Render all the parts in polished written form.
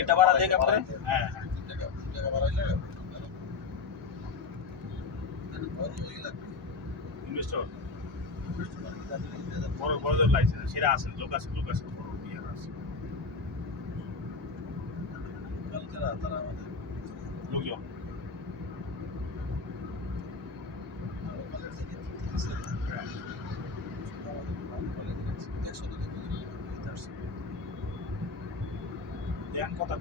এটা বাড়া দিয়ে আপনারা হ্যাঁ হ্যাঁ 3 টাকা বাড়াইলে বড় হয়ে লাগবে ইনভেস্টর বড় বড় লাইসেন্স সেটা আছে লোক আছে বড় ইয়ার আছে তারা আমাদের লোকজন ধ্যান কথা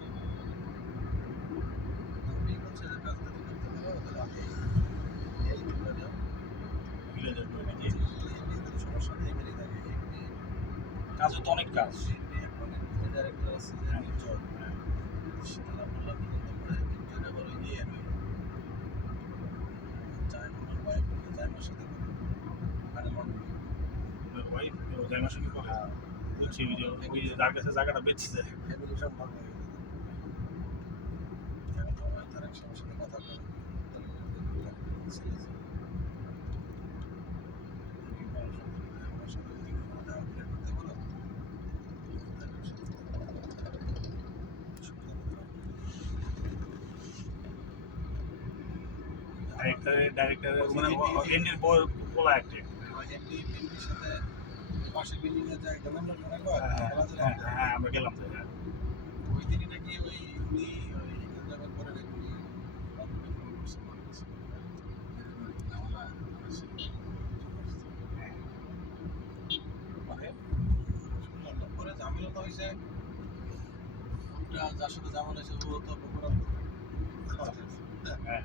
কাজও তো অনেক কাজ ওয়াইফ যাই মাসে কি করে বুঝছি ওই যে যার কাছে জায়গাটা বেচছে ডাইরেক্টর মানে এন্ডির বলা একটা হ্যাঁ আমরা গেলাম তো হ্যাঁ ওই দিনই নাকি ওই উনি যাবার পরে নাকি পরে ঝামেলা তো হয়েছে যার সাথে ঝামেলা হয়েছে ও তো হ্যাঁ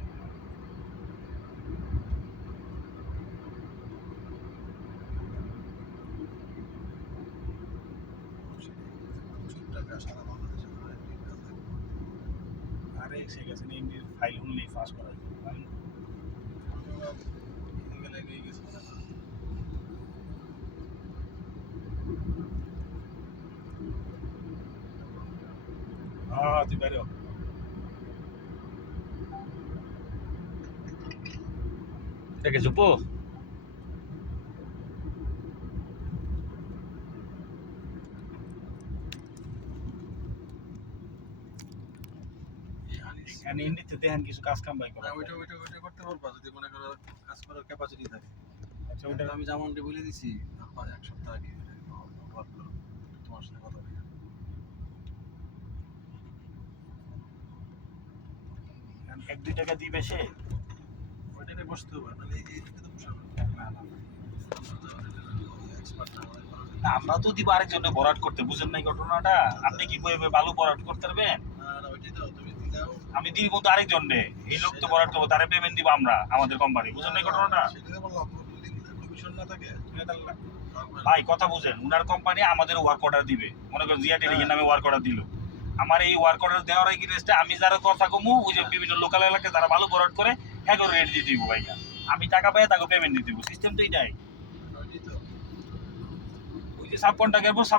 আরে সে গেছে এন্ডির ফাইল অনলি পাস করা হ্যাঁ তুই বাইরে দেখে চুপো এখানে এন্ডিতে দেখেন কিছু কাজ কাম বাই করা ওইটা করতে পারবা যদি মনে করো কাজ করার ক্যাপাসিটি থাকে আচ্ছা ওইটা আমি যেমনটি বলে দিছি এক সপ্তাহ আগে তোমার সাথে কথা বলি এক দুই টাকা দিবে সে ওইটাতে বসতে হবে নাহলে এই যে তো বসানো না না এক্সপার্ট না না আমরা তো দিব আরেকজনে বরাট করতে বুঝেন নাই ঘটনাটা আপনি কি কইবে বালু বরাট করতে পারবেন না ওইটাই দাও তুমি দিলাও আমি দিব তো আরেকজনে এই লোক তো বরাট করবো তারে পেমেন্ট দিব আমরা আমাদের কোম্পানি বুঝেন নাই ঘটনাটা সেটাতে বললাম যদি কমিশন না থাকে ভাই কথা বুঝেন উনার কোম্পানি আমাদের ওয়ার্ক অর্ডার দিবে মনে করেন জিয়া টেলিং এর নামে ওয়ার্ক অর্ডার দিল আমার এই ওয়ার্ক অর্ডার দেওয়ার এগেইনস্টে আমি যারা কথা কমু ওই যে বিভিন্ন লোকাল এলাকায় যারা ভালো বরাট করে হ্যাঁ করে রেট দিয়ে দিব ভাইয়া আমি টাকা পাই তাকে পেমেন্ট দিয়ে দিব সিস্টেম তো এইটাই ওই যে সাব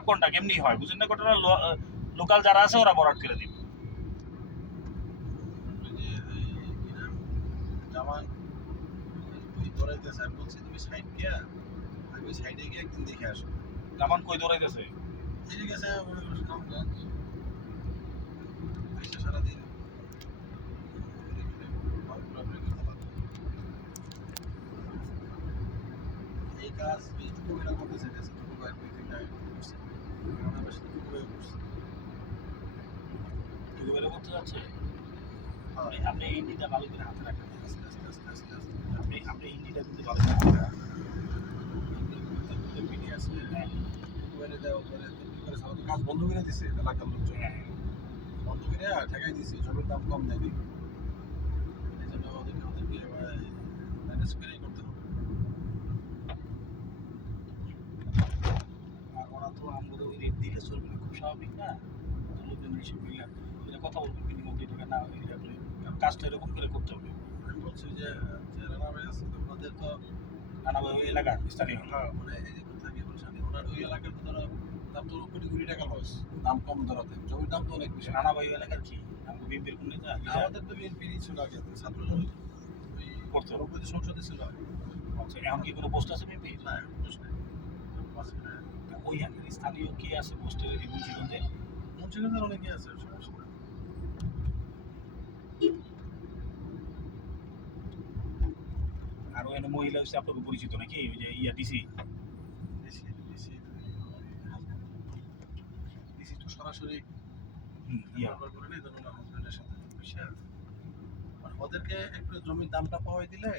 কন্ট্রাক্ট এমনি হয় বুঝেন না ঘটনা লোকাল যারা আছে ওরা বরাট করে দিবে জামান ওই দৌড়াইতে স্যার বলছি তুমি সাইড গিয়া আমি ওই সাইডে গিয়ে একদিন দেখে আসো জামান কই দৌড়াইতেছে এই গেছে কাম কাজ সারাদিন এই কাজ টুকুরা করতেছে টুকুরা করতে যাচ্ছে আপনি ইন্ডিটা ভালো করে হাতে রাখেন আপনি ইন্ডিটা কিন্তু ভালো করে হাতে রাখেন কাজ বন্ধ করে দিছে এলাকার লোকজন বন্ধ করে ঠেকাই দিছে জমির দাম কম দেয় এই জন্য ওদেরকে ম্যানেজ করেই করতে হবে আর ওরা তো আমাদের ওই রেট দিলে চলবে না খুব স্বাভাবিক না লোকজন হিসেবে এটা কথা বলবেন মিনিমাম 2 টাকা না হয়ে যাবে কাজটা এরকম করে করতে হবে আমি বলছি যে রানা ভাই আছে তোমাদের তো রানা ভাই ওই এলাকার স্থানীয় মানে এই যে থাকে বলছেন ওনার ওই এলাকার তো ধরো দাম তো কোটি টাকা লস দাম কম ধরাতে জমির দাম তো অনেক বেশি রানা ভাই ওই এলাকার কি আমাদের বিএনপির কোন নেতা আমাদের তো বিএনপির ছিল আগে ছাত্র করতে নব্বই সংসদে ছিল আগে আচ্ছা এখন কি কোনো পোস্ট আছে বিএনপি না পোস্ট নেই ওই স্থানীয় কি আছে পোস্টের এই মুন্সিগঞ্জে মুন্সিগঞ্জের অনেকে আছে সমস্যা আর এখানে মহিলা হচ্ছে আপনাকে পরিচিত নাকি ওই যে ইয়া ডিসি ডিসি তো সরাসরি ইয়া ব্যবহার করে নেই, ধরুন হাজবেন্ডের সাথে বসে মানে ওদেরকে একটু জমির দামটা পাওয়াই দিলে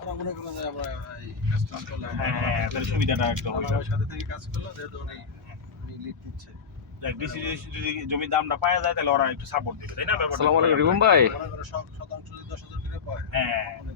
ওরা মনে করেন যে আমরা এই কাজ টাজ করলাম, হ্যাঁ তাহলে সুবিধাটা একটু হবে আমার সাথে থেকে কাজ করলো, যেহেতু উনি লিড দিচ্ছে, ডিসি যদি জমির দামটা পাওয়া যায় তাহলে ওরা একটু সাপোর্ট দেবে তাই না ব্যাপারটা আসসালামু আলাইকুম রিপন ভাই। মনে করো শতাংশ যদি 10,000 করে পায়, হ্যাঁ মানে